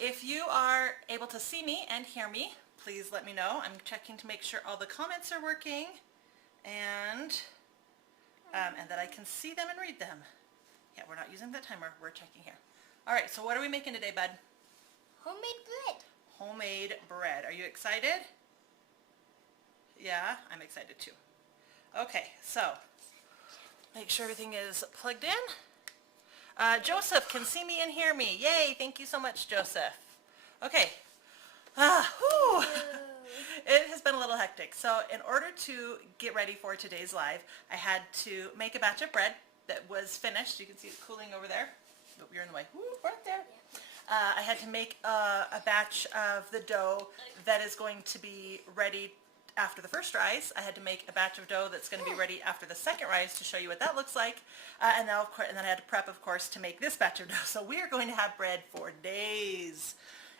if you are able to see me and hear me, please let me know. I'm checking to make sure all the comments are working and that I can see them and read them. Yeah, we're not using the timer. We're checking here. All right, so what are we making today, bud? Homemade bread. Homemade bread. Are you excited? Yeah, I'm excited too. Okay, so make sure everything is plugged in. Joseph can see me and hear me. Yay, thank you so much, Joseph. Okay. It has been a little hectic. So in order to get ready for today's live, I had to make a batch of bread that was finished. You can see it cooling over there. Oh, you're in the way. Ooh, right there. I had to make a batch of the dough that is going to be ready after the first rise. I had to make a batch of dough that's going to be ready after the second rise to show you what that looks like. And then I had to prep, of course, to make this batch of dough. So we are going to have bread for days.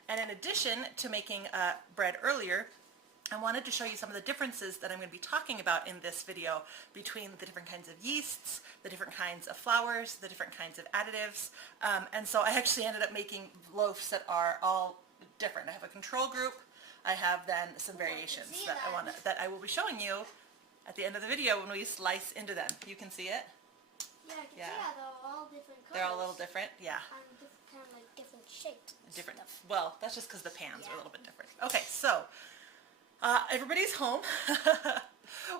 And in addition to making bread earlier, I wanted to show you some of the differences that I'm going to be talking about in this video between the different kinds of yeasts, the different kinds of flours, the different kinds of additives. And so I actually ended up making loaves that are all different. I have a control group. I have then some variations that I will be showing you at the end of the video when we slice into them. You can see it? Yeah, I can see how they're all different colors. They're all a little different, yeah. And kind of like different shapes. Different. Well, that's just because the pans are a little bit different. Okay, so everybody's home,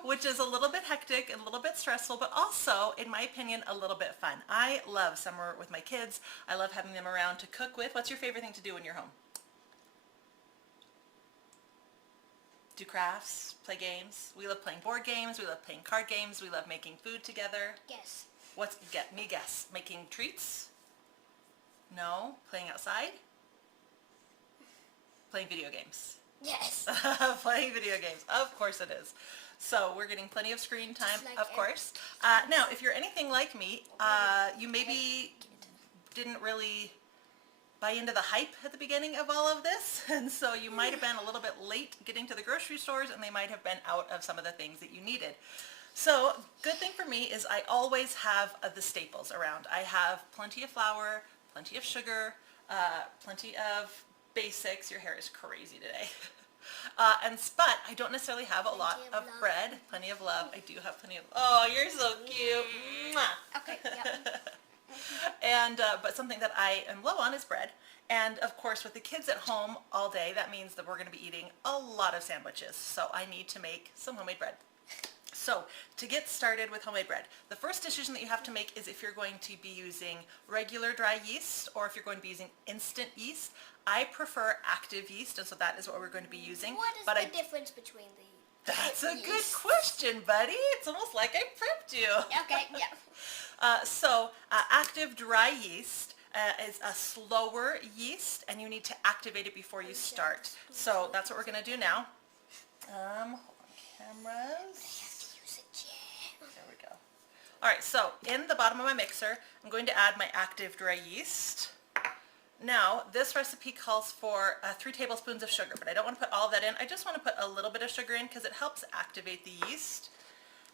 which is a little bit hectic and a little bit stressful, but also, in my opinion, a little bit fun. I love summer with my kids. I love having them around to cook with. What's your favorite thing to do when you're home? Do crafts, play games. We love playing board games. We love playing card games. We love making food together. Guess. Get me guess. Making treats? No. Playing outside? Playing video games. Yes. Playing video games. Of course it is. So we're getting plenty of screen time, like of course. Now, if you're anything like me, you maybe didn't really buy into the hype at the beginning of all of this, and so you might have been a little bit late getting to the grocery stores, and they might have been out of some of the things that you needed. So good thing for me is I always have the staples around. I have plenty of flour, plenty of sugar, plenty of basics. Your hair is crazy today. But I don't necessarily have a lot of bread. Plenty of love. I do have plenty of, oh, you're so cute. Mwah. Okay, yeah. And, but something that I am low on is bread. And of course, with the kids at home all day, that means that we're going to be eating a lot of sandwiches. So I need to make some homemade bread. So to get started with homemade bread, the first decision that you have to make is if you're going to be using regular dry yeast or if you're going to be using instant yeast. I prefer active yeast, and so that is what we're going to be using. What is the difference between the That's a good question, buddy. It's almost like I prepped you. Okay, yeah. Active dry yeast is a slower yeast, and you need to activate it before you start. So that's what we're going to do now. Hold on, cameras. There we go. All right, so in the bottom of my mixer, I'm going to add my active dry yeast. Now, this recipe calls for 3 tablespoons of sugar, but I don't want to put all of that in. I just want to put a little bit of sugar in because it helps activate the yeast.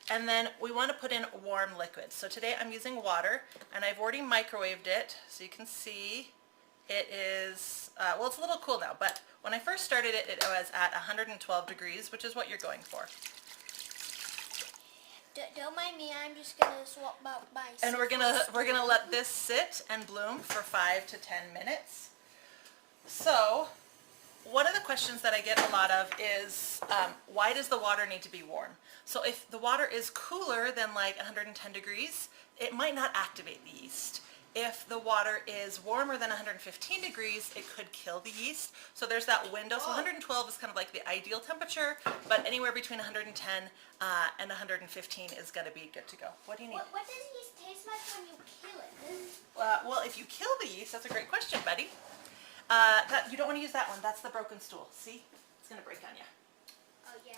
And then we want to put in warm liquid. So today I'm using water, and I've already microwaved it, so you can see it is, well, it's a little cool now, but when I first started it, it was at 112 degrees, which is what you're going for. Don't mind me, I'm just gonna swap out my. And we're gonna let this sit and bloom for 5 to 10 minutes. So, one of the questions that I get a lot of is, why does the water need to be warm? So if the water is cooler than like 110 degrees, it might not activate the yeast. If the water is warmer than 115 degrees, it could kill the yeast. So there's that window. So 112 is kind of like the ideal temperature, but anywhere between 110 and 115 is going to be good to go. What do you need? What does yeast taste like when you kill it? Well, if you kill the yeast, that's a great question, buddy. You don't want to use that one. That's the broken stool. See? It's going to break on you. Oh, yeah.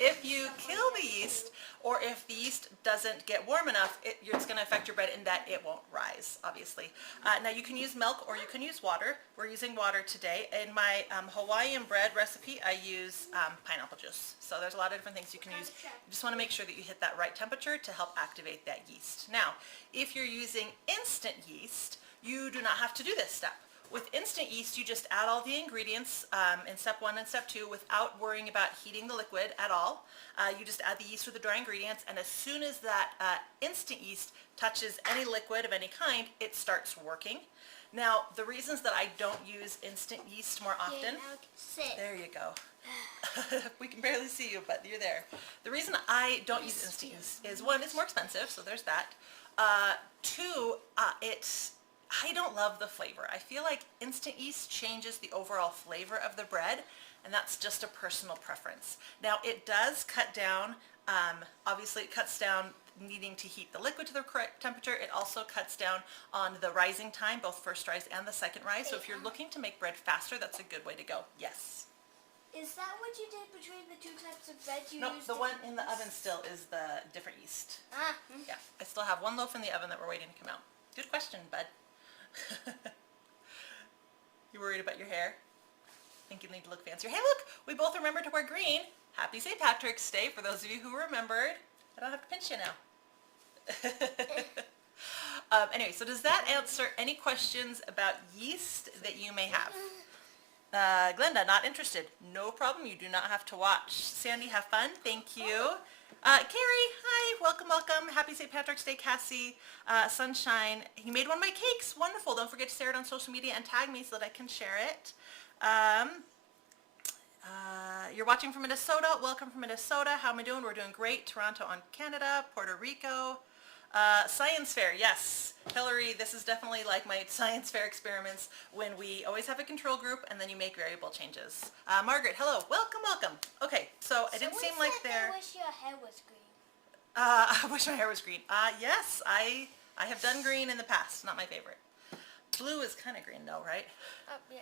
If you kill the yeast, or if the yeast doesn't get warm enough, it's going to affect your bread in that it won't rise, obviously. Now you can use milk or you can use water. We're using water today. In my Hawaiian bread recipe, I use pineapple juice. So there's a lot of different things you can use. You just want to make sure that you hit that right temperature to help activate that yeast. Now, if you're using instant yeast, you do not have to do this step. With instant yeast, you just add all the ingredients in step 1 and step 2 without worrying about heating the liquid at all. You just add the yeast with the dry ingredients, and as soon as that instant yeast touches any liquid of any kind, it starts working. Now, the reasons that I don't use instant yeast more often, there you go. We can barely see you, but you're there. The reason I don't use instant yeast is, 1, it's more expensive, so there's that. 2, I don't love the flavor. I feel like instant yeast changes the overall flavor of the bread, and that's just a personal preference. Now, it does cut down, obviously it cuts down needing to heat the liquid to the correct temperature. It also cuts down on the rising time, both first rise and the second rise. So if you're looking to make bread faster, that's a good way to go. Yes. Is that what you did between the 2 types of bread you used? No, the one in the oven still is the different yeast. Ah. Yeah, I still have 1 loaf in the oven that we're waiting to come out. Good question, bud. You worried about your hair? Think you need to look fancier? Hey, look, we both remembered to wear green. Happy St. Patrick's Day for those of you who remembered. I don't have to pinch you now. Anyway, so does that answer any questions about yeast that you may have? Glenda, not interested. No problem. You do not have to watch. Sandy, have fun. Thank you. Carrie, hi. Welcome, welcome. Happy St. Patrick's Day, Cassie. Sunshine, you made one of my cakes. Wonderful. Don't forget to share it on social media and tag me so that I can share it. You're watching from Minnesota. Welcome from Minnesota. How am I doing? We're doing great. Toronto on Canada, Puerto Rico. Science fair, yes. Hillary, this is definitely like my science fair experiments when we always have a control group and then you make variable changes. Margaret, hello. Welcome, welcome. Okay, so it didn't seem like they're... I wish your hair was green. I wish my hair was green. Yes, I have done green in the past. Not my favorite. Blue is kind of green though, right? Yeah.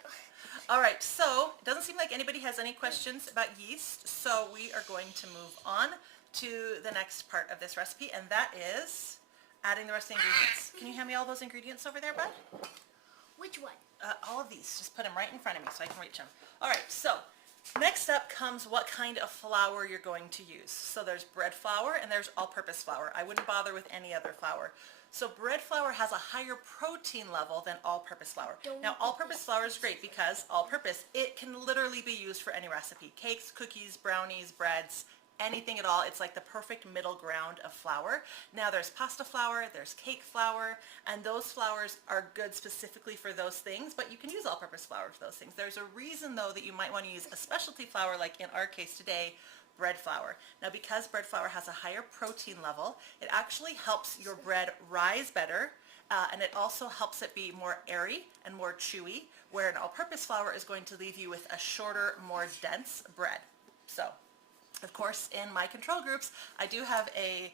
All right, so it doesn't seem like anybody has any questions about yeast, so we are going to move on to the next part of this recipe, and that is adding the rest of the ingredients. Can you hand me all those ingredients over there, bud? Which one? All of these. Just put them right in front of me so I can reach them. All right, so next up comes what kind of flour you're going to use. So there's bread flour and there's all-purpose flour. I wouldn't bother with any other flour. So bread flour has a higher protein level than all-purpose flour. Now, all-purpose flour is great because all-purpose, it can literally be used for any recipe. Cakes, cookies, brownies, breads, anything at all. It's like the perfect middle ground of flour. Now there's pasta flour, there's cake flour, and those flours are good specifically for those things, but you can use all-purpose flour for those things. There's a reason though that you might want to use a specialty flour, like in our case today, bread flour. Now because bread flour has a higher protein level, it actually helps your bread rise better, and it also helps it be more airy and more chewy, where an all-purpose flour is going to leave you with a shorter, more dense bread. So, of course, in my control groups, I do have a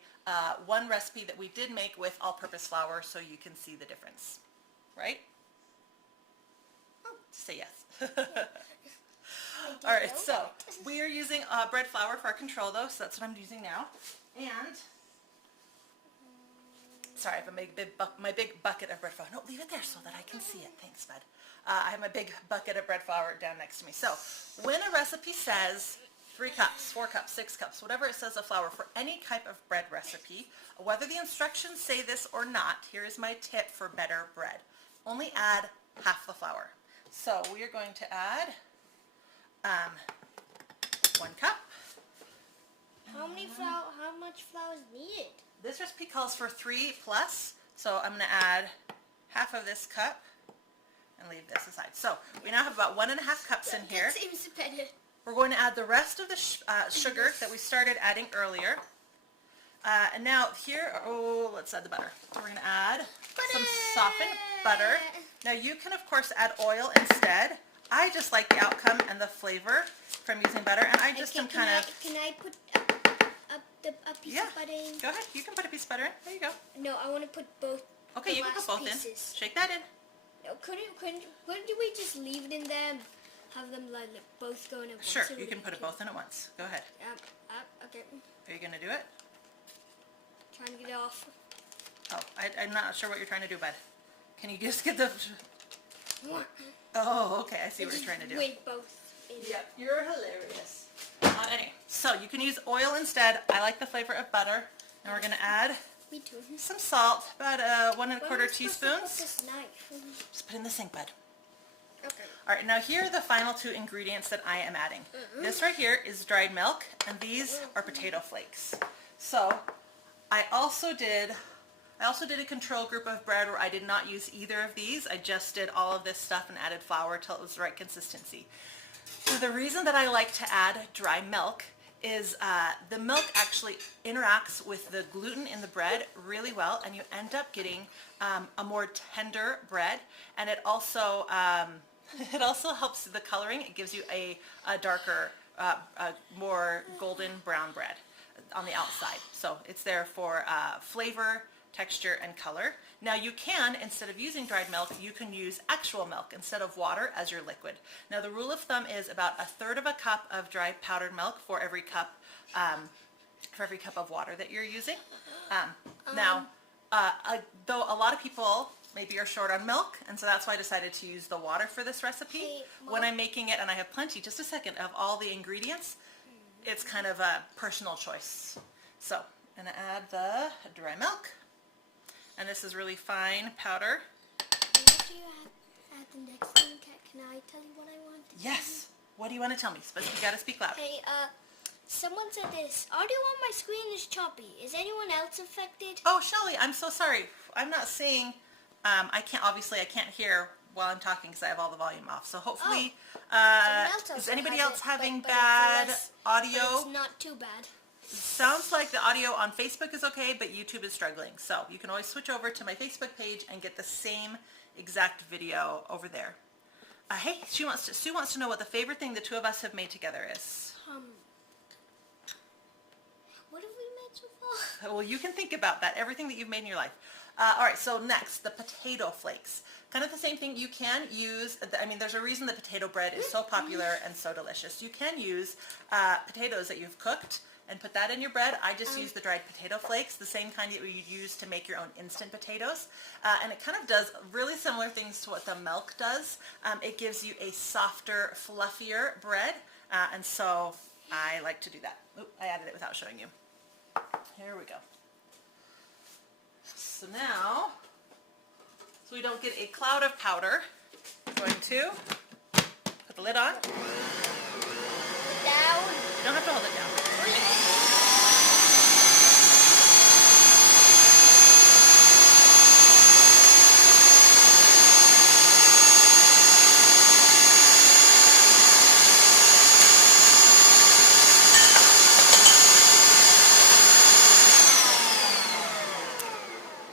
one recipe that we did make with all-purpose flour, so you can see the difference, right? Say yes. All right, so we are using bread flour for our control, though, so that's what I'm using now. And sorry, I have my big bucket of bread flour. No, leave it there so that I can see it. Thanks, bud. I have my big bucket of bread flour down next to me. So when a recipe says 3 cups, 4 cups, 6 cups, whatever it says of flour for any type of bread recipe, whether the instructions say this or not, here is my tip for better bread. Only add half the flour. So we are going to add 1 cup. How much flour is needed? This recipe calls for 3 plus, so I'm going to add half of this cup and leave this aside. So we now have about 1.5 cups in here. That seems better. We're going to add the rest of the sugar that we started adding earlier. And now here, let's add the butter. So we're going to add some softened butter. Now you can of course add oil instead. I just like the outcome and the flavor from using butter, and I just am kind of... Can I put a piece of butter in? Go ahead. You can put a piece of butter in. There you go. No, I want to put both. Okay, you can put both in. Shake that in. No, couldn't we just leave it in there and have them like both go in at once? Sure, you can put it both in at once. Go ahead. Okay. Are you going to do it? Trying to get it off. Oh, I'm not sure what you're trying to do, bud. Can you just get the... Oh, okay, I see what you're trying to do. Wait, both in. Yep, you're hilarious. Anyway, so you can use oil instead. I like the flavor of butter. And we're going to add some salt, about 1 1/4 teaspoons. This knife? Just put it in the sink, bud. Okay. All right, now here are the final two ingredients that I am adding. This right here is dried milk, and these are potato flakes. So I also did a control group of bread where I did not use either of these. I just did all of this stuff and added flour till it was the right consistency. So the reason that I like to add dry milk is the milk actually interacts with the gluten in the bread really well, and you end up getting a more tender bread, and it also helps the coloring. It gives you a darker, more golden brown bread on the outside. So it's there for flavor, texture, and color. Now you can, instead of using dried milk, you can use actual milk instead of water as your liquid. Now the rule of thumb is about 1/3 of a cup of dry powdered milk for every cup of water that you're using. Now, though a lot of people maybe are short on milk, and so that's why I decided to use the water for this recipe. Hey, when I'm making it, and I have plenty, just a second, of all the ingredients, it's kind of a personal choice. So I'm gonna add the dry milk. And this is really fine powder. After you add the next thing, can I tell you what I want? Yes. What do you want to tell me? But you gotta speak loud. Hey, someone said this. Audio on my screen is choppy. Is anyone else affected? Oh, Shelly, I'm so sorry. I'm not seeing. I can't hear while I'm talking because I have all the volume off. So hopefully, is anybody else having bad audio? But it's not too bad. Sounds like the audio on Facebook is okay, but YouTube is struggling. So you can always switch over to my Facebook page and get the same exact video over there. Hey, Sue wants to know what the favorite thing the two of us have made together is. What have we made so far? Well, you can think about that, everything that you've made in your life. All right, so next, the potato flakes. Kind of the same thing. You can use, there's a reason that potato bread is so popular and so delicious. You can use potatoes that you've cooked and put that in your bread. I just use the dried potato flakes, the same kind that you'd use to make your own instant potatoes. And it kind of does really similar things to what the milk does. It gives you a softer, fluffier bread. And so I like to do that. Oop, I added it without showing you. Here we go. So now, so we don't get a cloud of powder, I'm going to put the lid on. Down. You don't have to hold it down.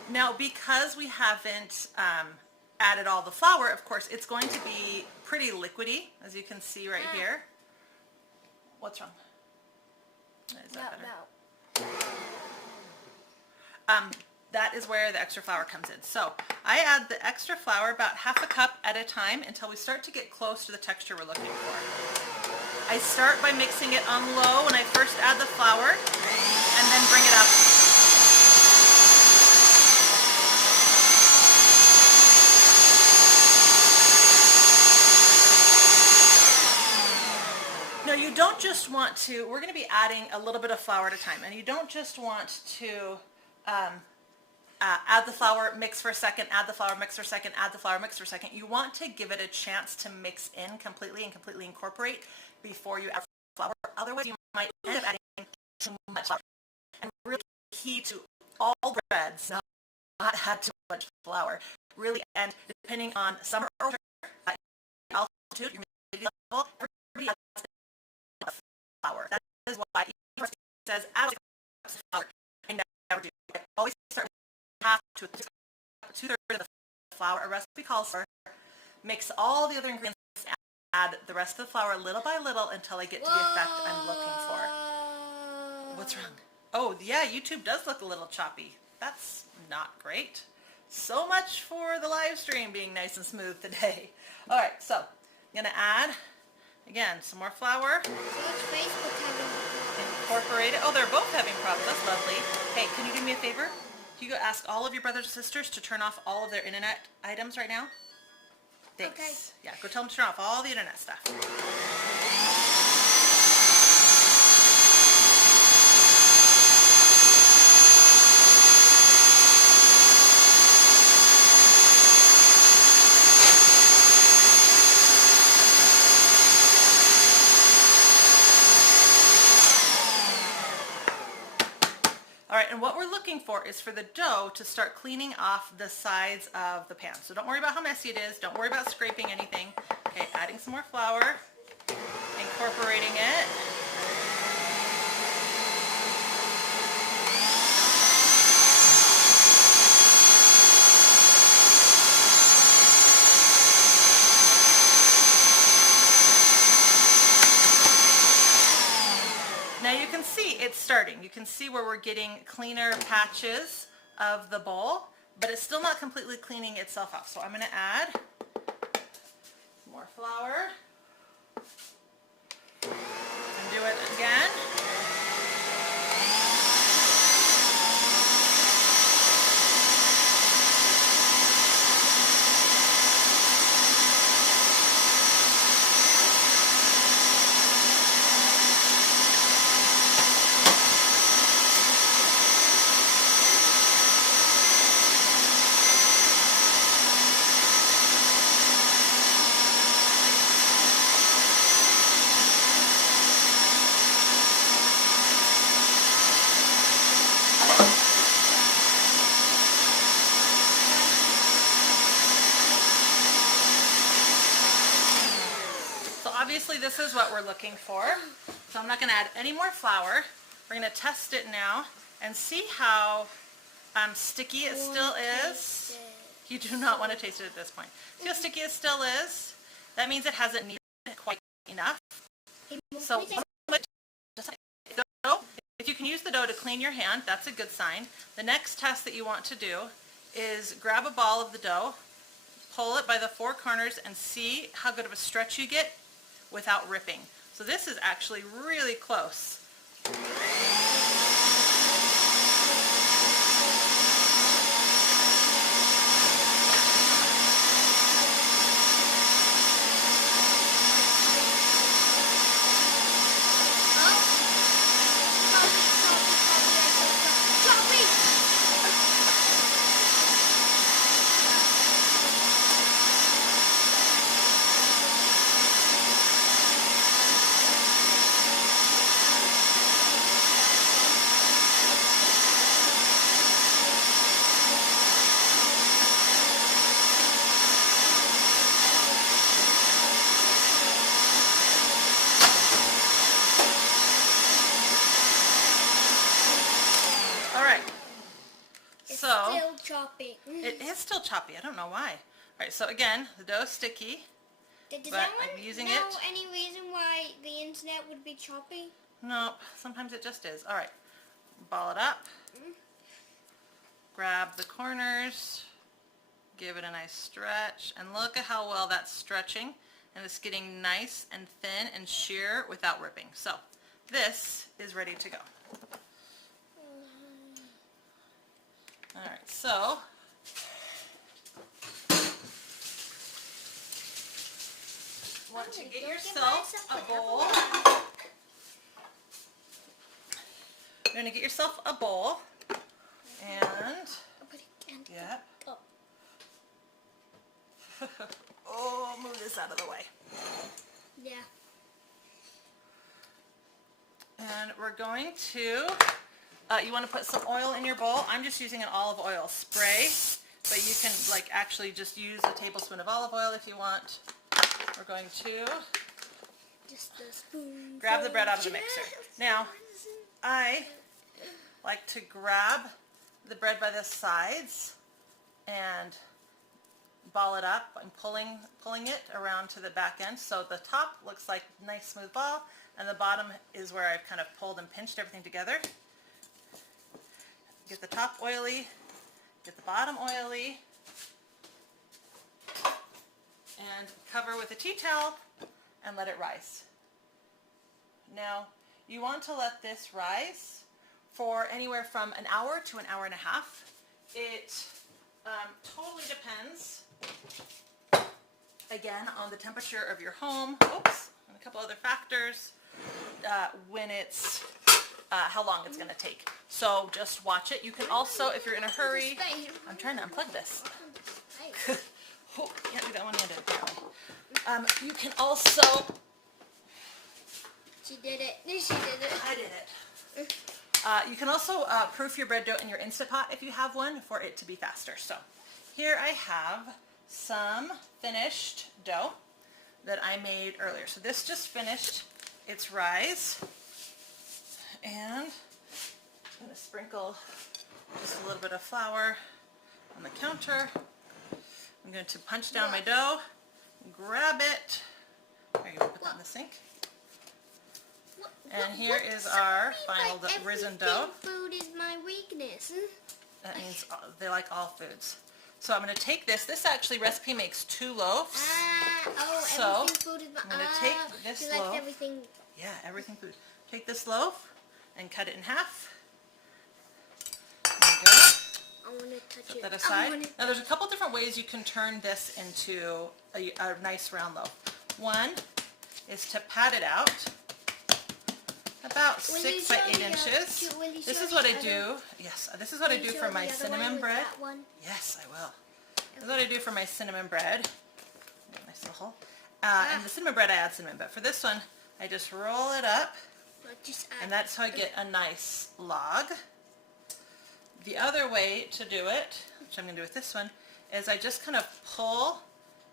Now, because we haven't added all the flour, of course, it's going to be pretty liquidy, as you can see right here. What's wrong? Is that better? No. That is where the extra flour comes in. So I add the extra flour about 1/2 cup at a time until we start to get close to the texture we're looking for. I start by mixing it on low when I first add the flour, and then bring it up. No, you don't just want to, we're going to be adding a little bit of flour at a time, and you don't just want to add the flour, mix for a second, add the flour, mix for a second, add the flour, mix for a second. You want to give it a chance to mix in completely and completely incorporate before you add flour. Otherwise, you might end up adding too much flour. And really key to all breads, not add too much flour. Really, and depending on summer or winter, altitude, your humidity level, everybody adds flour. That is why even if it says add flour, I never do. I always start with 1/2 to 2/3 of the flour. A recipe calls for mix all the other ingredients, add the rest of the flour little by little until I get to the effect I'm looking for. What's wrong? Oh yeah, YouTube does look a little choppy. That's not great. So much for the live stream being nice and smooth today. All right, so I'm gonna add again some more flour. So it's Facebook having Incorporate it. Oh, they're both having problems. That's lovely. Hey, can you do me a favor? Can you go ask all of your brothers and sisters to turn off all of their internet items right now? Thanks. Okay. Yeah, go tell them to turn off all the internet stuff. looking for is for the dough to start cleaning off the sides of the pan. So don't worry about how messy it is. Don't worry about scraping anything. Okay, adding some more flour, incorporating it. Now you can see it's starting. You can see where we're getting cleaner patches of the bowl, but it's still not completely cleaning itself out. So I'm going to add more flour and do it again. Obviously this is what we're looking for, so I'm not going to add any more flour. We're going to test it now and see how sticky it still is. You do not want to taste it at this point. See how sticky it still is? That means it hasn't kneaded quite enough. So if you can use the dough to clean your hand, that's a good sign. The next test that you want to do is grab a ball of the dough, pull it by the four corners, and see how good of a stretch you get without ripping. So this is actually really close. Still choppy. It is still choppy. I don't know why. Alright, so again, the dough's sticky, Does but anyone I'm using know it. any reason why the internet would be choppy? Nope, sometimes it just is. Alright, ball it up, grab the corners, give it a nice stretch, and look at how well that's stretching, and it's getting nice and thin and sheer without ripping. So, this is ready to go. Alright, so want to get yourself a bowl. You're going to get yourself a bowl and yeah. Oh, move this out of the way. Yeah. And we're going to you want to put some oil in your bowl. I'm just using an olive oil spray, but you can like actually just use a tablespoon of olive oil if you want. We're going to just a spoon. Grab the bread out of the mixer. Now, I like to grab the bread by the sides and ball it up. I'm pulling it around to the back end, so the top looks like a nice smooth ball, and the bottom is where I've kind of pulled and pinched everything together. Get the top oily, get the bottom oily, and cover with a tea towel and let it rise. Now, you want to let this rise for anywhere from an hour to an hour and a half. It totally depends, again, on the temperature of your home, oops, and a couple other factors, when it's how long it's going to take. So just watch it. You can also, if you're in a hurry, I'm trying to unplug this. Oh, can't do that one-handed apparently. You can also... She did it. She did it. I did it. You can also proof your bread dough in your Instant Pot if you have one for it to be faster. So here I have some finished dough that I made earlier. So this just finished its rise, and I'm going to sprinkle just a little bit of flour on the counter. I'm going to punch down my dough, grab it. Here, you put that in the sink. And here is our final risen dough. Food is my weakness. That means they like all foods. So I'm going to take this. This actually recipe makes 2 loaves. So food is my, I'm going to take this loaf. Like everything. Yeah, everything food. Take this loaf and cut it in half. There you go. I want to touch Set that aside. Now there's a couple different ways you can turn this into a nice round loaf. One is to pat it out about 6 by 8 inches. This is what I do. Yes, this is what I do for my cinnamon bread. Yes, I will. This is what I do for my cinnamon bread. Nice little hole. And the cinnamon bread I add cinnamon, but for this one I just roll it up, and that's how I get a nice log. The other way to do it, which I'm going to do with this one, is I just kind of pull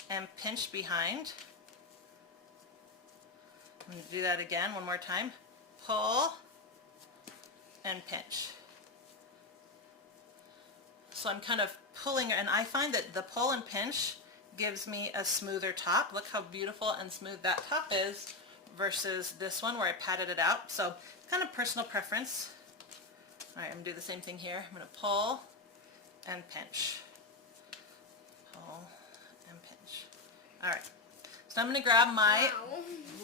and pinch behind. I'm going to do that again one more time. Pull and pinch. So I'm kind of pulling, and I find that the pull and pinch gives me a smoother top. Look how beautiful and smooth that top is versus this one where I patted it out. So it's kind of personal preference. Alright, I'm going to do the same thing here. I'm going to pull and pinch. Pull and pinch. Alright, so I'm going to grab my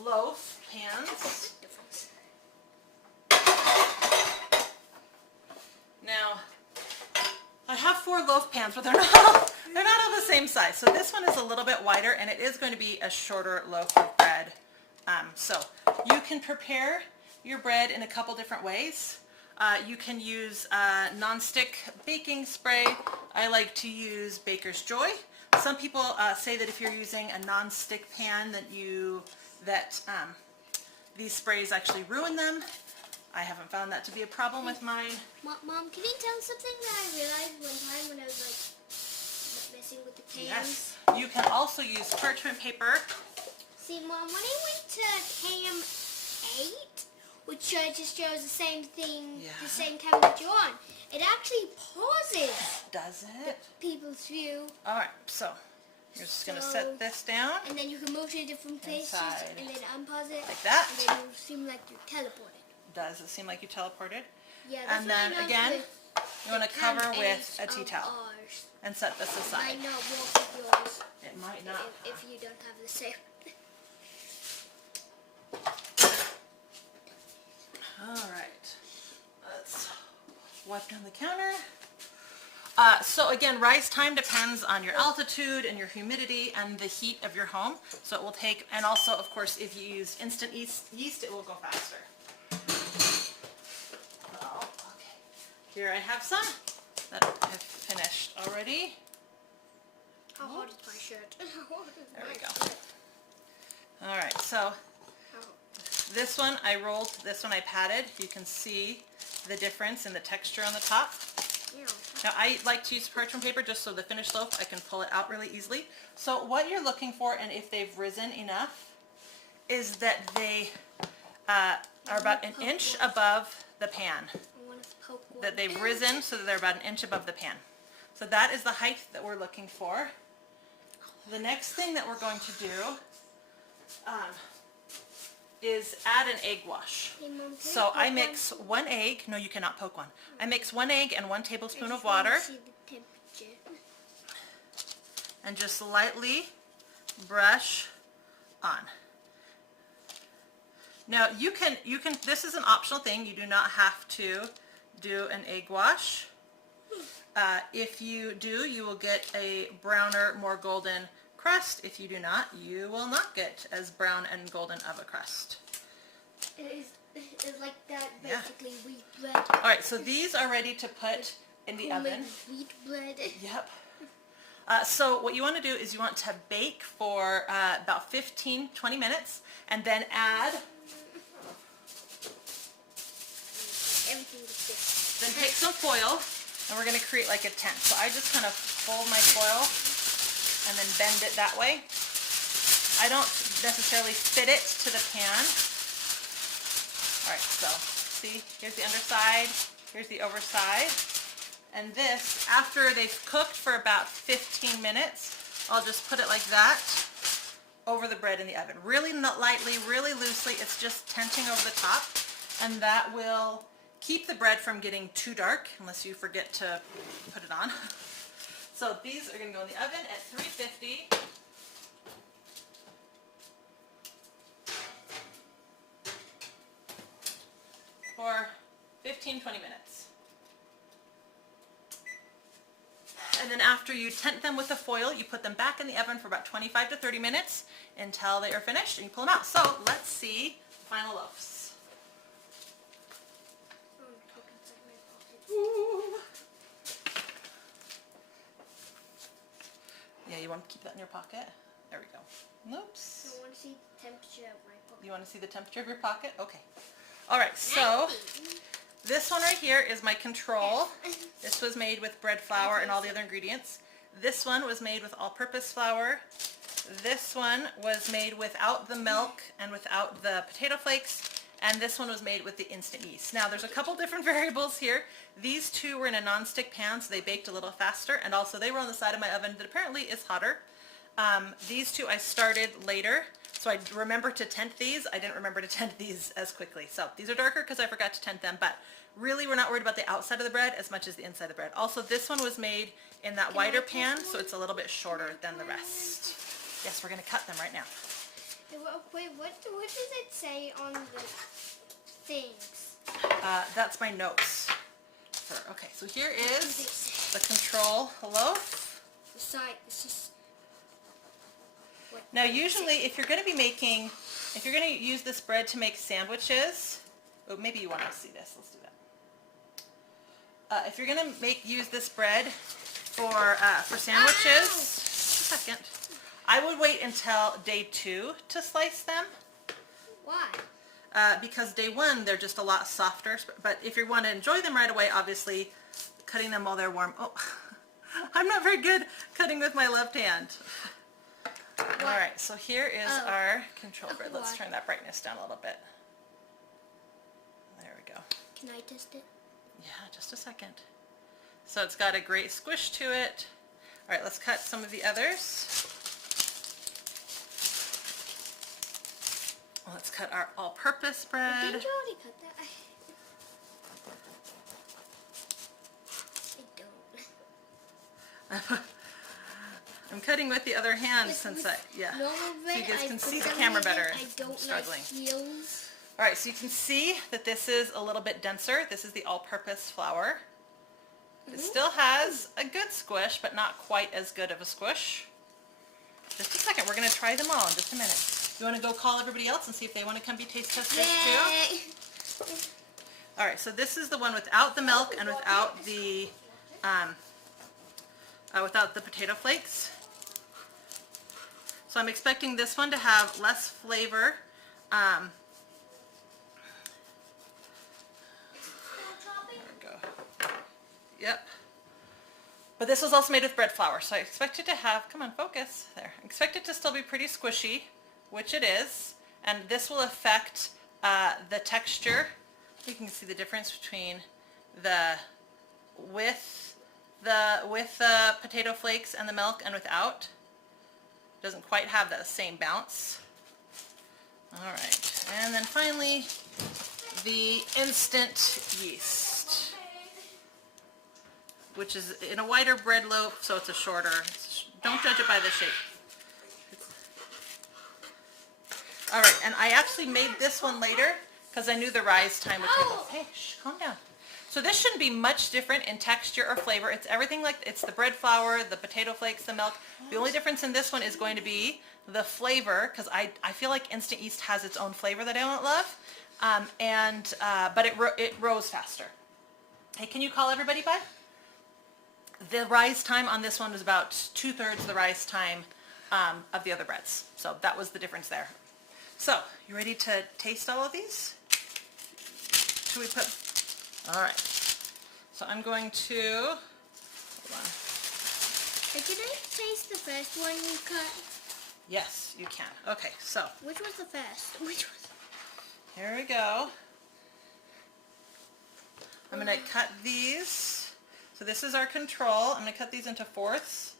loaf pans. Now, I have 4 loaf pans, but they're not all the same size. So this one is a little bit wider, and it is going to be a shorter loaf of bread. So you can prepare your bread in a couple different ways. You can use non-stick baking spray. I like to use Baker's Joy. Some people say that if you're using a non-stick pan that these sprays actually ruin them. I haven't found that to be a problem with mine. Mom, can you tell something that I realized one time when I was like messing with the pans? Yes. You can also use parchment paper. See, Mom, when I went to cam 8, which just shows the same thing, the same camera that you're on, it actually pauses. Does it? People's view. All right, so you're just going to set this down. And then you can move to a different places, and then unpause it. Like that. And then you'll seem like you're teleported. Does it seem like you teleported? Yeah, that's and then again, you want to cover with a tea towel and set this aside. It might not work with yours. It might not. If you don't have the same. Alright, let's wipe down the counter. So again, rise time depends on your altitude and your humidity and the heat of your home. So it will take, and also of course if you use instant yeast, it will go faster. Oh, okay. Here I have some that I've finished already. How hard is my shirt? There we go. Alright, so this one I rolled, this one I patted. You can see the difference in the texture on the top. Yeah. Now I like to use parchment paper just so the finished loaf I can pull it out really easily. So what you're looking for, and if they've risen enough, is that they are about an inch above the pan. That they've risen so that they're about an inch above the pan. So that is the height that we're looking for. The next thing that we're going to do is add an egg wash. Hey, Mom, so I mix 1 egg. No, you cannot poke one. I mix 1 egg and 1 tablespoon of water. See the temperature. And just lightly brush on. Now you can, this is an optional thing. You do not have to do an egg wash. If you do, you will get a browner, more golden crust. If you do not, you will not get as brown and golden of a crust. It's like that, basically, wheat bread. Alright, so these are ready to put in the oven. Wheat bread. Yep. So what you want to do is you want to bake for about 15-20 minutes and then add everything to fit. Then take some foil, and we're going to create like a tent. So I just kind of fold my foil and then bend it that way. I don't necessarily fit it to the pan. All right, so see, here's the underside, here's the overside. And this, after they've cooked for about 15 minutes, I'll just put it like that over the bread in the oven. Really not lightly, really loosely. It's just tenting over the top. And that will keep the bread from getting too dark, unless you forget to put it on. So these are going to go in the oven at 350. For 15-20 minutes. And then after you tent them with the foil, you put them back in the oven for about 25 to 30 minutes until they are finished, and you pull them out. So let's see the final loaves. Ooh. Yeah, you want to keep that in your pocket? There we go. Oops. I want to see the temperature of my pocket. You want to see the temperature of your pocket? Okay. All right, so this one right here is my control. This was made with bread flour and all the other ingredients. This one was made with all-purpose flour. This one was made without the milk and without the potato flakes. And this one was made with the instant yeast. Now, there's a couple different variables here. These two were in a non-stick pan, so they baked a little faster. And also, they were on the side of my oven that apparently is hotter. These two I started later. So I remember to tent these. I didn't remember to tent these as quickly. So these are darker because I forgot to tent them. But really, we're not worried about the outside of the bread as much as the inside of the bread. Also, this one was made in that wider pan, so it's a little bit shorter than the rest. Yes, we're going to cut them right now. Wait, what does it say on the things? That's my notes. Okay, so here is the control loaf. The side, it's just... Now usually if you're going to use this bread to make sandwiches, oh, maybe you want to see this, let's do that. If you're going to use this bread for sandwiches, just a second, I would wait until day 2 to slice them. Why? Because day 1 they're just a lot softer, but if you want to enjoy them right away, obviously cutting them while they're warm. Oh, I'm not very good cutting with my left hand. All right, so here is our control bread. Let's turn that brightness down a little bit. There we go. Can I test it? Yeah, just a second. So it's got a great squish to it. All right, let's cut some of the others. Let's cut our all-purpose bread. Didn't you already cut that? I don't. I'm cutting with the other hand since so you guys can see the camera better. I don't struggling. Like heels. All right, so you can see that this is a little bit denser. This is the all-purpose flour. It still has a good squish, but not quite as good of a squish. Just a second, we're going to try them all in just a minute. You want to go call everybody else and see if they want to come be taste testers too? All right, so this is the one without the milk and without the potato flakes. So I'm expecting this one to have less flavor. There we go. Yep. But this was also made with bread flour, so I expect it to have, come on, focus, there. I expect it to still be pretty squishy, which it is, and this will affect the texture. You can see the difference between with the potato flakes and the milk and without. Doesn't quite have that same bounce. All right, and then finally the instant yeast, which is in a wider bread loaf, so it's a shorter. Don't judge it by the shape. All right, and I actually made this one later because I knew the rise time would take. Hey, shh, calm down. So this shouldn't be much different in texture or flavor. It's everything like, it's the bread flour, the potato flakes, the milk. The only difference in this one is going to be the flavor, because I feel like instant yeast has its own flavor that I don't love, but it rose faster. Hey, can you call everybody, bud? The rise time on this one was about 2/3 the rise time of the other breads. So that was the difference there. So, you ready to taste all of these? Should we put All right. So I'm going to, hold on. Can I taste the first one you cut? Yes, you can. Okay, so. Which was the first? Which was? Here we go. I'm going to cut these. So this is our control. I'm going to cut these into fourths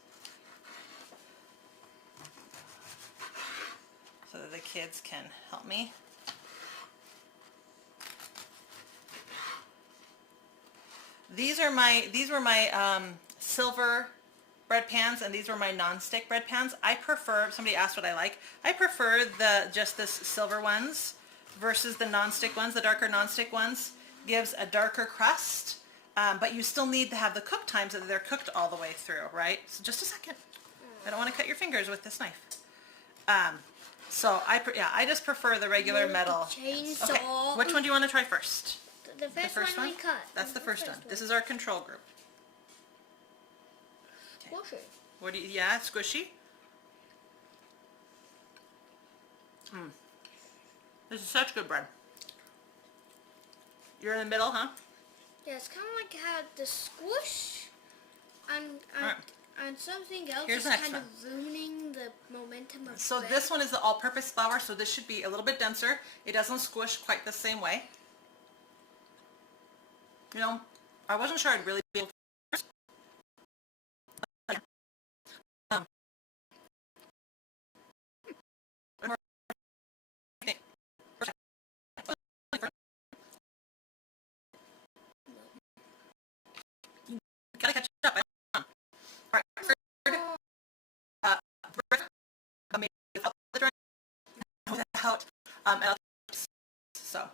so that the kids can help me. These were my silver bread pans, and these were my non-stick bread pans. I prefer, somebody asked what I like, I prefer just the silver ones versus the non-stick ones. The darker non-stick ones gives a darker crust, but you still need to have the cook time so that they're cooked all the way through, right? So just a second. I don't want to cut your fingers with this knife. So I just prefer the regular metal. Chainsaw. Okay, which one do you want to try first? The first one we cut. That's the first one. This is our control group. Squishy. What do you, yeah, squishy. This is such good bread. You're in the middle, huh? Yeah, it's kind of like how the squish and something else Here's is the next kind one. of ruining the momentum of So bread. this one is the all-purpose flour, so this should be a little bit denser. It doesn't squish quite the same way. You know, I wasn't sure I'd really be able to. Gotta catch up. All right, bread made without the dry, without so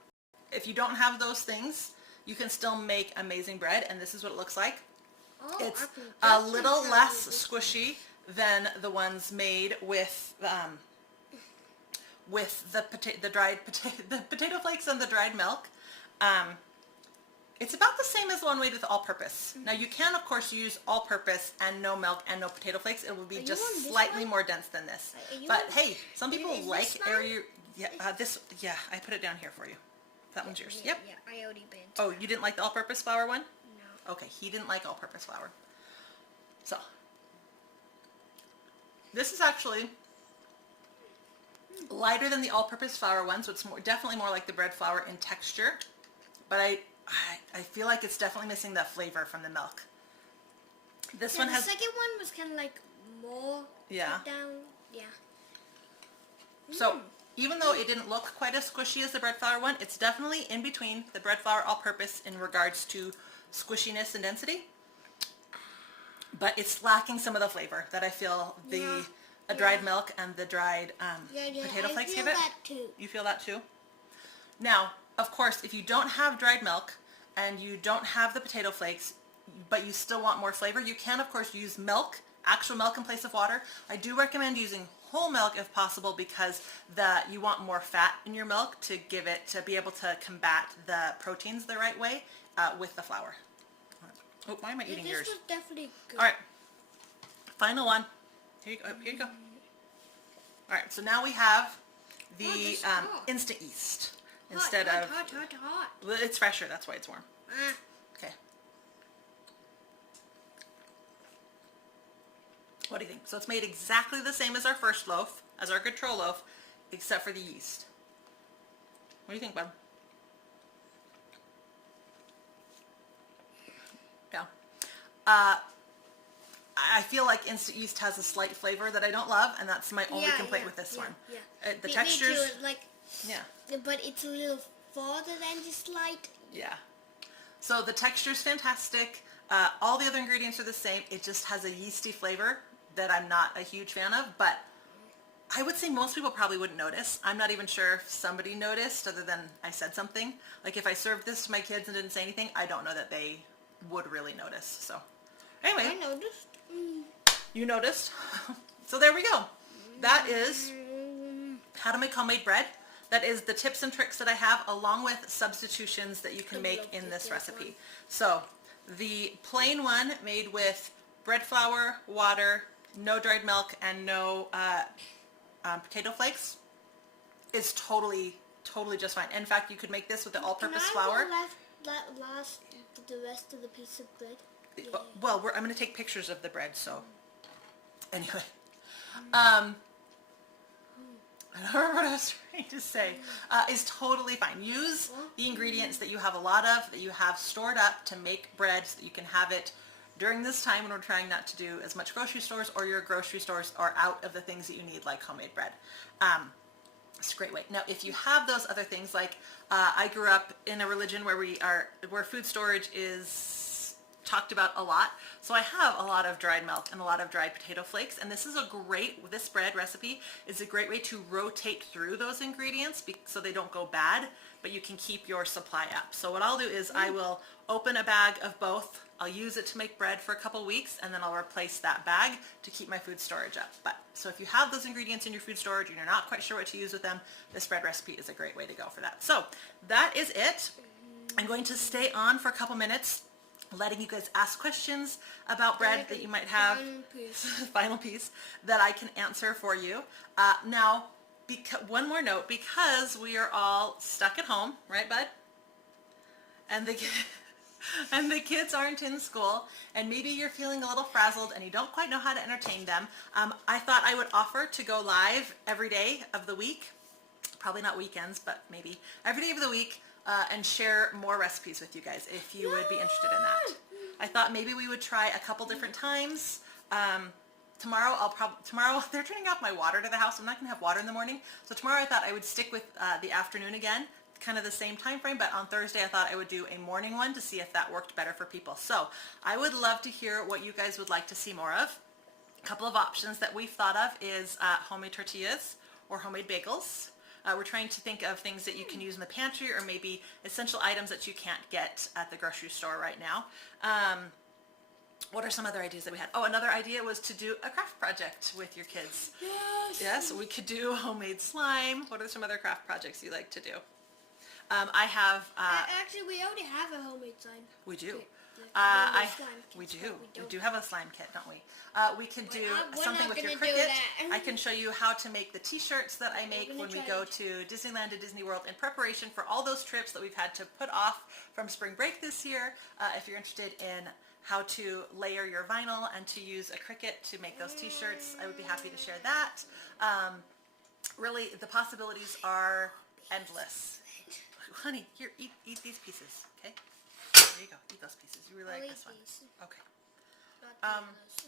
if you don't have those things, you can still make amazing bread, and this is what it looks like. Oh, It's a little less squishy than the ones made with the dried potato flakes and the dried milk. It's about the same as the one made with all-purpose. Now you can, of course, use all-purpose and no milk and no potato flakes. It will be just slightly more dense than this. But hey, some people like area. Yeah, Yeah, I put it down here for you. That one's yours. Yeah, Yep. Yeah, I already been. Oh, you didn't like the all-purpose flour one? No. Okay, he didn't like all-purpose flour. So this is actually lighter than the all-purpose flour one, so it's definitely more like the bread flour in texture. But I feel like it's definitely missing that flavor from the milk. This one has. The second one was kind of like more. Yeah. Down. Yeah. So even though it didn't look quite as squishy as the bread flour one, it's definitely in between the bread flour all-purpose in regards to squishiness and density. But it's lacking some of the flavor that I feel the dried milk and the dried potato flakes give it. I feel that too. You feel that too? Now, of course, if you don't have dried milk and you don't have the potato flakes, but you still want more flavor, you can, of course, use milk, actual milk in place of water. I do recommend using whole milk if possible, because you want more fat in your milk to be able to combat the proteins the right way with the flour. Oh, why am I eating yours? This was definitely good. All right, final one. Here you go. Here you go. All right, so now we have the instant yeast instead of. Hot. Well, it's fresher. That's why it's warm. Okay. What do you think? So it's made exactly the same as our first loaf, as our control loaf, except for the yeast. What do you think, bud? Yeah. I feel like instant yeast has a slight flavor that I don't love, and that's my only complaint with this one. Yeah. The textures. Me too, like. Yeah. But it's a little farther than just light. Yeah. So the texture's fantastic. All the other ingredients are the same. It just has a yeasty flavor that I'm not a huge fan of, but I would say most people probably wouldn't notice. I'm not even sure if somebody noticed other than I said something. Like if I served this to my kids and didn't say anything, I don't know that they would really notice. So anyway. I noticed. You noticed? So there we go. That is how to make homemade bread. That is the tips and tricks that I have, along with substitutions that you can make in this recipe. So the plain one made with bread flour, water, no dried milk, and no potato flakes is totally just fine. In fact, you could make this with the all-purpose flour. that last, the rest of the piece of bread? Yeah. Well, I'm going to take pictures of the bread, so anyway. I don't remember what I was trying to say. Is totally fine. Use the ingredients that you have a lot of, that you have stored up to make bread so that you can have it during this time when we're trying not to do as much grocery stores, or your grocery stores are out of the things that you need, like homemade bread. It's a great way. Now, if you have those other things, like I grew up in a religion where food storage is talked about a lot. So I have a lot of dried milk and a lot of dried potato flakes, and this bread recipe is a great way to rotate through those ingredients so they don't go bad, but you can keep your supply up. So what I'll do is I will open a bag of both. I'll use it to make bread for a couple weeks, and then I'll replace that bag to keep my food storage up. So if you have those ingredients in your food storage and you're not quite sure what to use with them, this bread recipe is a great way to go for that. So that is it. I'm going to stay on for a couple minutes, letting you guys ask questions about bread that you might have. Final piece that I can answer for you. Now, one more note, because we are all stuck at home, right, bud? And the kids aren't in school, and maybe you're feeling a little frazzled and you don't quite know how to entertain them. I thought I would offer to go live every day of the week, probably not weekends, but maybe every day of the week, and share more recipes with you guys if you would be interested in that. I thought maybe we would try a couple different times. Tomorrow they're turning off my water to the house. I'm not gonna have water in the morning. So tomorrow I thought I would stick with the afternoon again, kind of the same time frame, but on Thursday I thought I would do a morning one to see if that worked better for people. So I would love to hear what you guys would like to see more of. A couple of options that we've thought of is homemade tortillas or homemade bagels. We're trying to think of things that you can use in the pantry, or maybe essential items that you can't get at the grocery store right now. What are some other ideas that we had? Oh, another idea was to do a craft project with your kids. Yes, we could do homemade slime. What are some other craft projects you like to do? I have... actually, we already have a homemade slime. We do. We do have a slime kit, don't we? We could do something with your Cricut. I can show you how to make the t-shirts that I make when we go to Disneyland and Disney World in preparation for all those trips that we've had to put off from spring break this year. If you're interested in how to layer your vinyl and to use a Cricut to make those t-shirts, I would be happy to share that. Really, the possibilities are endless. Honey, here, eat these pieces, okay? There you go. Eat those pieces. You really like this one. Okay.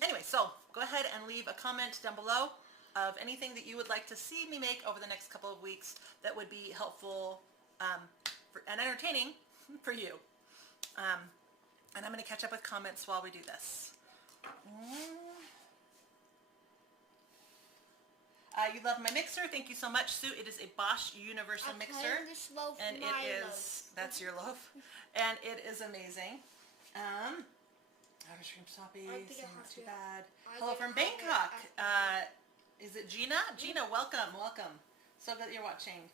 Anyway, so go ahead and leave a comment down below of anything that you would like to see me make over the next couple of weeks that would be helpful and entertaining for you. And I'm going to catch up with comments while we do this. You love my mixer. Thank you so much, Sue. It is a Bosch Universal Mixer. And it is, that's your loaf. And it is amazing. Outer Stream Sloppy, not too bad. Hello from Bangkok. Is it Gina? Gina, welcome. So good that you're watching.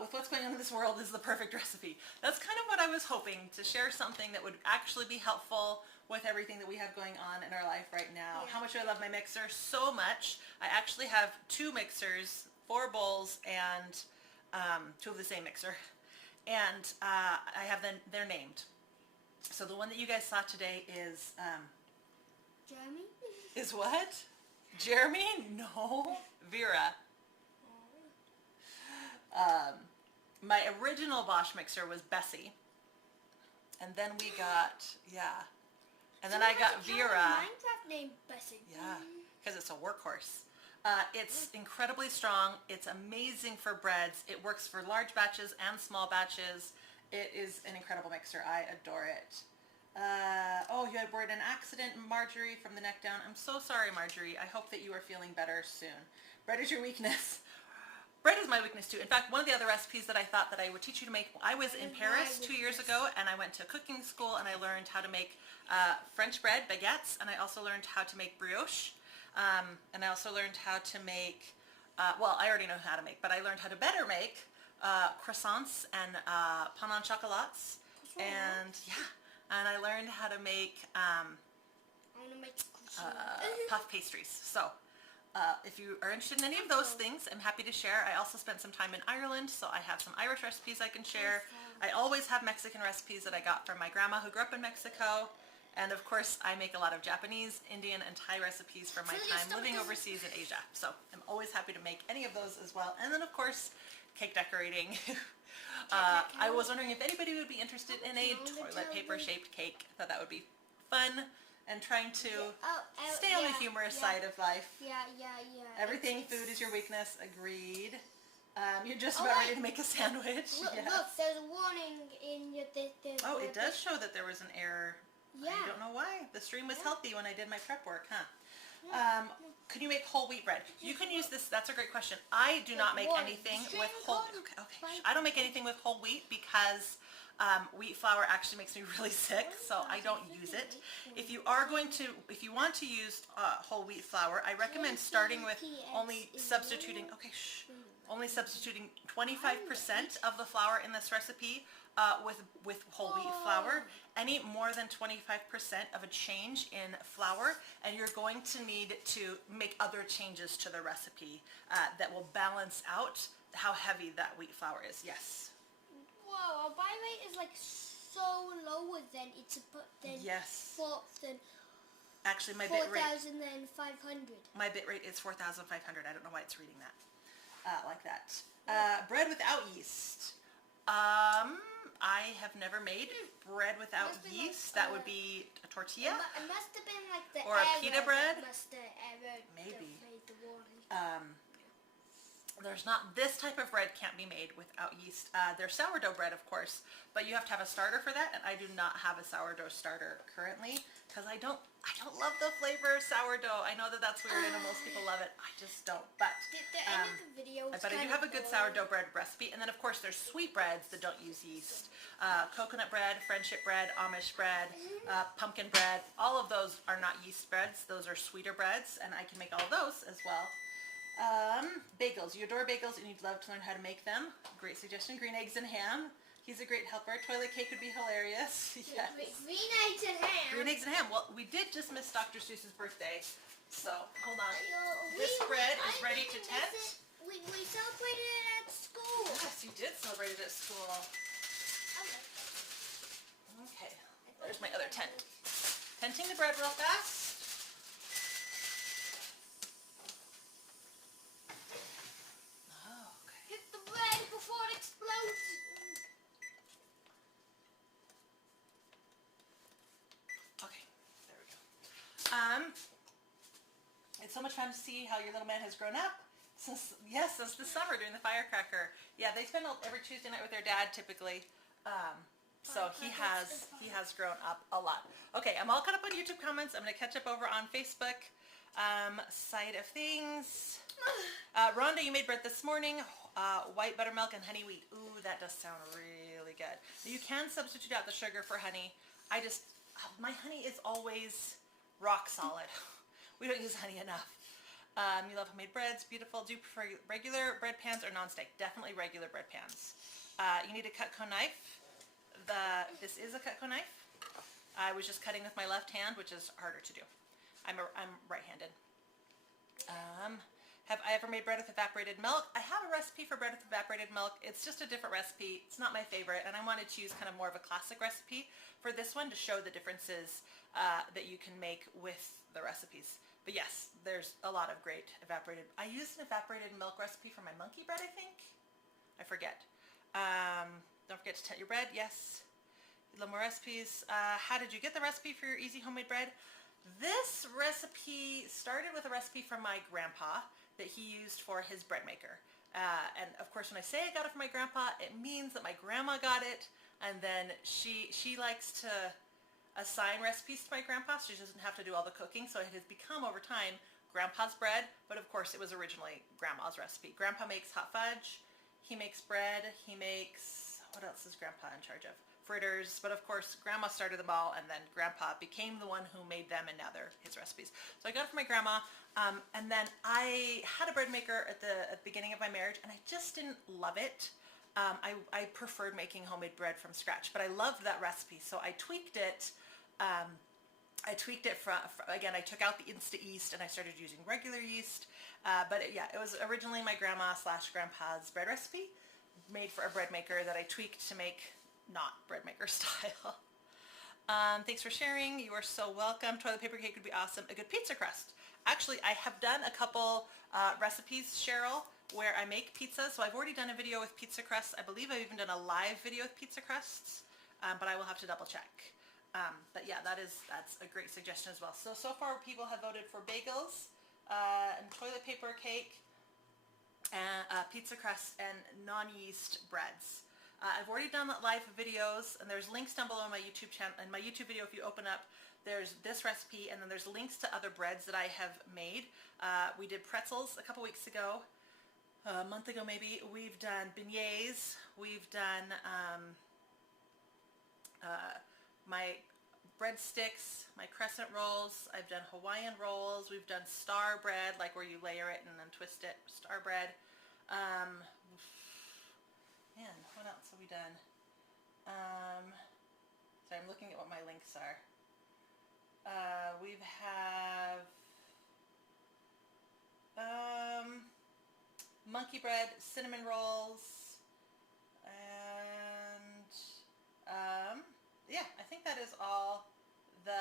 With what's going on in this world is the perfect recipe. That's kind of what I was hoping, to share something that would actually be helpful with everything that we have going on in our life right now. How much do I love my mixer? So much. I actually have 2 mixers, 4 bowls, and 2 of the same mixer. And I have them, they're named. So the one that you guys saw today is... Jeremy? Is what? Jeremy? No. Vera. My original Bosch mixer was Bessie. And then we got, and then I got Vera. Minecraft named Bessie. Yeah, because it's a workhorse. It's incredibly strong. It's amazing for breads. It works for large batches and small batches. It is an incredible mixer. I adore it. Oh, you had word an accident, Marjorie, from the neck down. I'm so sorry, Marjorie. I hope that you are feeling better soon. Bread is your weakness. Bread is my weakness too. In fact, one of the other recipes that I thought that I would teach you to make, I was in Paris 2 years ago, and I went to cooking school, and I learned how to make French bread, baguettes, and I also learned how to make brioche, and I also learned how to make, well, I already know how to make, but I learned how to better make croissants and pain en chocolats, and and I learned how to make puff pastries. So if you are interested in any of those things, I'm happy to share. I also spent some time in Ireland, so I have some Irish recipes I can share. I always have Mexican recipes that I got from my grandma who grew up in Mexico. And of course, I make a lot of Japanese, Indian, and Thai recipes from my time living overseas in Asia. So I'm always happy to make any of those as well. And then of course, cake decorating. I was wondering if anybody would be interested in a toilet paper shaped cake. I thought that would be fun. And trying to stay on the humorous side of life. Yeah. Everything food is your weakness. Agreed. You're just about ready to make a sandwich. Look, Yes. look, there's a warning in your... Oh, it does show that there was an error. Yeah. I don't know why. The stream was healthy when I did my prep work, huh? Could you make whole wheat bread? You can use this. That's a great question. I do not make anything with whole... Okay. I don't make anything with whole wheat because... wheat flour actually makes me really sick, so I don't use it. If you want to use whole wheat flour, I recommend starting with only substituting 25% of the flour in this recipe with whole wheat flour. Any more than 25% of a change in flour, and you're going to need to make other changes to the recipe that will balance out how heavy that wheat flour is. Yes. Whoa, our buy rate is like so lower than it's Yes. than Actually, my bit rate. 4,500. My bit rate is 4,500. I don't know why it's reading that like that. Bread without yeast. I have never made bread without yeast. That would be a tortilla. It must have been like the or a pita bread. Maybe. Made the warning. There's not, this type of bread can't be made without yeast. There's sourdough bread, of course, but you have to have a starter for that, and I do not have a sourdough starter currently because I don't love the flavor of sourdough. I know that that's weird. I know most people love it. I just don't. But The end of the video was but I do have a good sourdough bread recipe, and then of course there's sweet breads that don't use yeast. Coconut bread, friendship bread, Amish bread, pumpkin bread. All of those are not yeast breads. Those are sweeter breads, and I can make all of those as well. Bagels. You adore bagels and you'd love to learn how to make them. Great suggestion. Green eggs and ham. He's a great helper. Toilet cake would be hilarious. Yes. Green eggs and ham. Green eggs and ham. Well, we did just miss Dr. Seuss's birthday, so hold on. This bread is ready to tent. We celebrated it at school. Yes, you did celebrate it at school. Okay. There's my other tent. Tenting the bread real fast. Before it explodes. Okay, there we go. It's so much fun to see how your little man has grown up since the summer during the firecracker. Yeah, they spend every Tuesday night with their dad typically. So he has grown up a lot. Okay, I'm all caught up on YouTube comments. I'm going to catch up over on Facebook side of things. Rhonda, you made bread this morning. White buttermilk and honey wheat. Ooh, that does sound really good. You can substitute out the sugar for honey. My honey is always rock solid. We don't use honey enough. You love homemade breads. Beautiful. Do you prefer regular bread pans or nonstick? Definitely regular bread pans. You need a Cutco knife. This is a Cutco knife. I was just cutting with my left hand, which is harder to do. I'm right-handed. Have I ever made bread with evaporated milk? I have a recipe for bread with evaporated milk. It's just a different recipe. It's not my favorite, and I wanted to use kind of more of a classic recipe for this one to show the differences that you can make with the recipes. But yes, there's a lot of great evaporated. I used an evaporated milk recipe for my monkey bread, I think. I forget. Don't forget to tell your bread. Yes. You love more recipes. How did you get the recipe for your easy homemade bread? This recipe started with a recipe from my grandpa that he used for his bread maker. And of course, when I say I got it from my grandpa, it means that my grandma got it, and then she likes to assign recipes to my grandpa, so she doesn't have to do all the cooking, so it has become, over time, grandpa's bread, but of course, it was originally grandma's recipe. Grandpa makes hot fudge, he makes bread, he makes, what else is grandpa in charge of? Fritters, but of course grandma started them all, and then grandpa became the one who made them, and now they're his recipes. So I got it from my grandma, and then I had a bread maker at the beginning of my marriage, and I just didn't love it. I preferred making homemade bread from scratch, but I loved that recipe, so I tweaked it I tweaked it again, I took out the Insta yeast and I started using regular yeast. But yeah, it was originally my grandma/grandpa's bread recipe made for a bread maker that I tweaked to make not bread maker style. Thanks for sharing. You are so welcome. Toilet paper cake would be awesome. A good pizza crust. Actually, I have done a couple recipes, Cheryl, where I make pizza. So I've already done a video with pizza crusts. I believe I've even done a live video with pizza crusts, but I will have to double check. But yeah, that's a great suggestion as well. So far people have voted for bagels, and toilet paper cake, and pizza crust, and non-yeast breads. I've already done live videos, and there's links down below on my YouTube channel. In my YouTube video, if you open up, there's this recipe, and then there's links to other breads that I have made. We did pretzels a couple weeks ago, a month ago maybe. We've done beignets. We've done my breadsticks, my crescent rolls. I've done Hawaiian rolls. We've done star bread, like where you layer it and then twist it. Star bread. Man, what else have we done? Sorry, I'm looking at what my links are. We have monkey bread, cinnamon rolls, and yeah, I think that is all the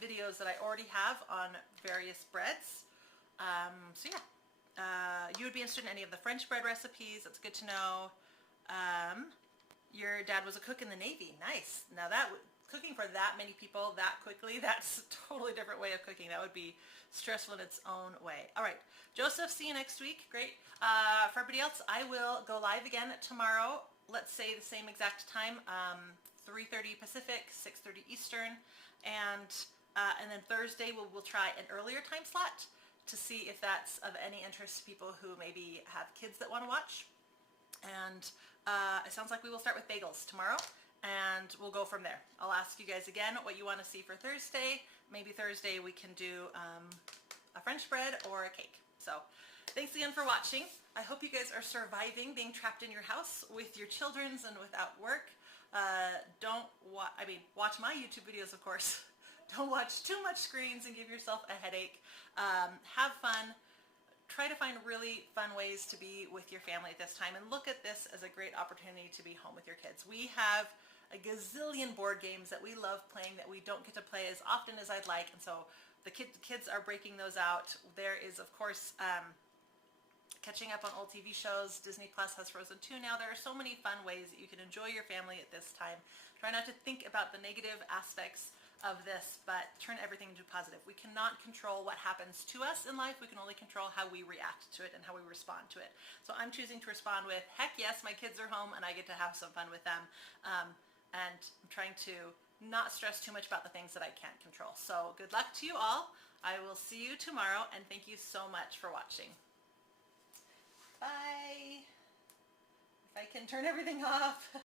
videos that I already have on various breads. So yeah. You would be interested in any of the French bread recipes. That's good to know. Your dad was a cook in the Navy. Nice. Now cooking for that many people that quickly, that's a totally different way of cooking. That would be stressful in its own way. All right. Joseph, see you next week. Great. For everybody else, I will go live again tomorrow. Let's say the same exact time, 3:30 Pacific, 6:30 Eastern. And then Thursday, we'll try an earlier time slot to see if that's of any interest to people who maybe have kids that want to watch. And it sounds like we will start with bagels tomorrow, and we'll go from there. I'll ask you guys again what you want to see for Thursday. Maybe Thursday we can do a French bread or a cake. So thanks again for watching. I hope you guys are surviving being trapped in your house with your children's and without work. Watch my YouTube videos, of course. Don't watch too much screens and give yourself a headache. Have fun. Try to find really fun ways to be with your family at this time, and look at this as a great opportunity to be home with your kids. We have a gazillion board games that we love playing that we don't get to play as often as I'd like, and so the kids are breaking those out. There is, of course, catching up on old TV shows. Disney Plus has Frozen 2 now. There are so many fun ways that you can enjoy your family at this time. Try not to think about the negative aspects of this, but turn everything into positive. We cannot control what happens to us in life. We can only control how we react to it and how we respond to it. So I'm choosing to respond with, heck yes, my kids are home and I get to have some fun with them. And I'm trying to not stress too much about the things that I can't control. So good luck to you all. I will see you tomorrow, and thank you so much for watching. Bye. If I can turn everything off.